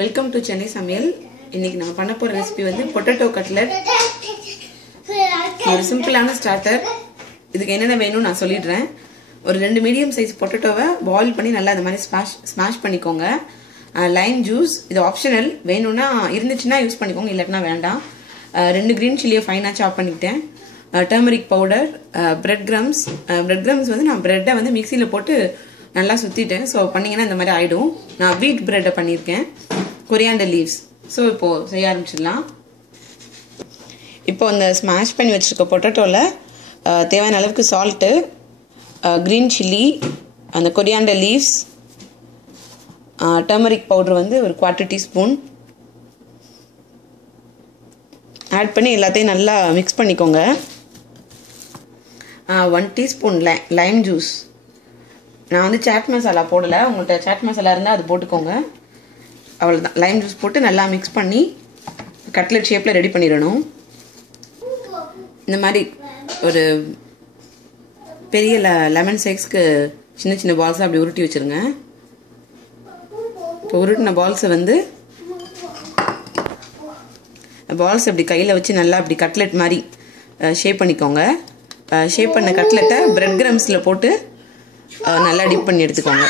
Welcome to Chennai சமையல். இன்னைக்கு நம்ம பண்ண போற ரெசிபி வந்து பொட்டேட்டோ கட்லெட். ஒரு சிம்பிளான ஸ்டார்டர். இதுக்கு என்னென்ன வேணும்னு நான் சொல்லிடுறேன். ஒரு 2 மீடியம் சைஸ் பொட்டேட்டோவை பாயில் பண்ணி நல்லா இந்த மாதிரி ஸ்மாஷ் பண்ணிக்கோங்க. லைம் ஜூஸ், இது ஆப்ஷனல், வேணும்னா இருந்துச்சுன்னா யூஸ் பண்ணிக்கோங்க, இல்லாட்டினா வேண்டாம். 2 கிரீன் சில்லியை ஃபைனாக சாப் பண்ணிக்கிட்டேன். டர்மரிக் பவுடர், பிரெட் கிரம்ஸ் வந்து நான் பிரெட்டை வந்து மிக்சியில் போட்டு நல்லா சுற்றிட்டேன். ஸோ பண்ணிங்கன்னா இந்த மாதிரி ஆகிடும். நான் வீட் பிரெட்டை பண்ணியிருக்கேன். Coriander leaves. ஸோ இப்போது செய்ய ஆரம்பிச்சிடலாம். இப்போ இந்த ஸ்மாஷ் பண்ணி வச்சுருக்க பொட்டேட்டோவில் தேவையான அளவுக்கு சால்ட்டு, க்ரீன் சில்லி, அந்த கொரியாண்டர் லீவ்ஸ், டர்மரிக் பவுடர் வந்து ஒரு 1/4 டீஸ்பூன் ஆட் பண்ணி எல்லாத்தையும் நல்லா மிக்ஸ் பண்ணிக்கோங்க. 1 டீஸ்பூன் லைம் ஜூஸ். நான் வந்து சாட் மசாலா போடலை, உங்கள்கிட்ட சாட் மசாலா இருந்தால் அது போட்டுக்கோங்க. அவ்வளோதான். லைம் ஜூஸ் போட்டு நல்லா மிக்ஸ் பண்ணி கட்லெட் ஷேப்பில் ரெடி பண்ணிடணும். இந்த மாதிரி ஒரு பெரிய லெமன் சைஸ்க்கு சின்ன சின்ன பால்ஸை அப்படி உருட்டி வச்சுருங்க. இப்போ உருட்டின பால்ஸை வந்து பால்ஸ் அப்படி கையில் வச்சு நல்லா அப்படி கட்லெட் மாதிரி ஷேப் பண்ணிக்கோங்க. ஷேப் பண்ண கட்லெட்டை பிரெட் கிரம்ஸில் போட்டு நல்லா டிப் பண்ணி எடுத்துக்கோங்க.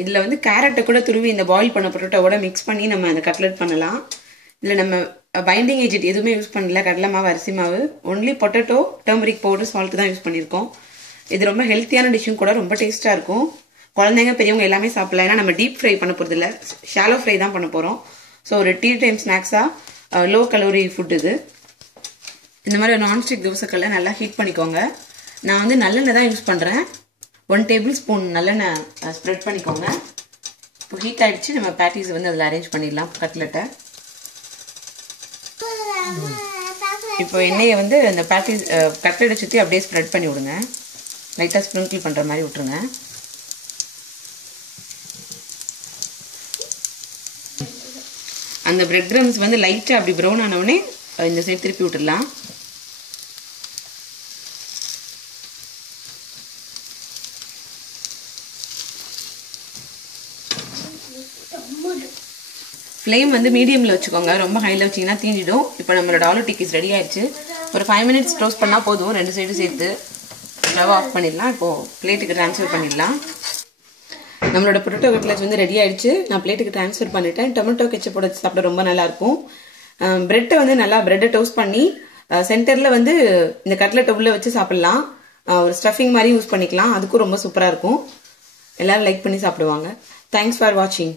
இதில் வந்து கேரட்டை கூட துருவி இந்த பாயில் பண்ண பொட்டேட்டோவோட மிக்ஸ் பண்ணி நம்ம அந்த கட்லெட் பண்ணலாம். இதில் நம்ம பைண்டிங் ஏஜென்ட் எதுவுமே யூஸ் பண்ணல. கடலை மாவு, அரிசி மாவு, only potato, turmeric powder, salt தான் யூஸ் பண்ணியிருக்கோம். இது ரொம்ப ஹெல்த்தியான டிஷ்ஷும் கூட, ரொம்ப டேஸ்ட்டாக இருக்கும். குழந்தைங்க பெரியவங்க எல்லாமே சாப்பிடலாம். ஏன்னா நம்ம டீப் ஃப்ரை பண்ண போகிறது இல்லை, ஷாலோ ஃப்ரை தான் பண்ண போகிறோம். ஸோ ஒரு டீ டைம் ஸ்நாக்ஸாக லோ கலோரி ஃபுட் இது. இந்த மாதிரி ஒரு நான்ஸ்டிக் தோசைக்கல்லை நல்லா ஹீட் பண்ணிக்கோங்க. நான் வந்து நல்லெண்ணெய் தான் யூஸ் பண்ணுறேன். 1 டேபிள் ஸ்பூன் நல்லெண்ணெய் ஸ்ப்ரெட் பண்ணிக்கோங்க. இப்போ ஹீட் ஆகிடுச்சு. நம்ம பேட்டிஸ் வந்து அதில் அரேஞ்ச் பண்ணிடலாம் கட்லெட்டை. இப்போ எண்ணெயை வந்து அந்த பேட்டிஸ் கட்லெட்டை சுற்றி அப்படியே ஸ்ப்ரெட் பண்ணி விடுங்க. லைட்டாக ஸ்ப்ரிங்கிள் பண்ணுற மாதிரி விட்டுருங்க. அந்த பிரெட் கிரம்ஸ் வந்து லைட்டாக அப்படி ப்ரௌன் ஆனவுடனே இந்த சைடு திருப்பி விட்டுடலாம். ஃப்ளேம் வந்து மீடியமில் வச்சுக்கோங்க, ரொம்ப ஹையில் வச்சிங்கன்னா தீஞ்சிடும். இப்போ நம்மளோட ஆலு டிக்கீஸ் ரெடி ஆயிடுச்சு. ஒரு 5 மினிட்ஸ் டோஸ்ட் பண்ணால் போதும். 2 சைடு சேர்த்து ஸ்டவ் ஆஃப் பண்ணிடலாம். இப்போது பிளேட்டுக்கு ட்ரான்ஸ்ஃபர் பண்ணிடலாம். நம்மளோட பொட்டேட்டோ கட்லெட் வந்து ரெடி ஆயிடுச்சு. நான் பிளேட்டுக்கு ட்ரான்ஸ்ஃபர் பண்ணிட்டேன். டொமேட்டோ கெச்சப் போட்டு சாப்பிட ரொம்ப நல்லாயிருக்கும். பிரெட்டை வந்து நல்லா பிரெட்டை டோஸ்ட் பண்ணி சென்டரில் வந்து இந்த கட்லெட்டை உள்ளே வச்சு சாப்பிட்லாம். ஒரு ஸ்டஃபிங் மாதிரி யூஸ் பண்ணிக்கலாம். அதுக்கும் ரொம்ப சூப்பராக இருக்கும். எல்லோரும் லைக் பண்ணி சாப்பிடுவாங்க. தேங்க்ஸ் ஃபார் வாட்சிங்.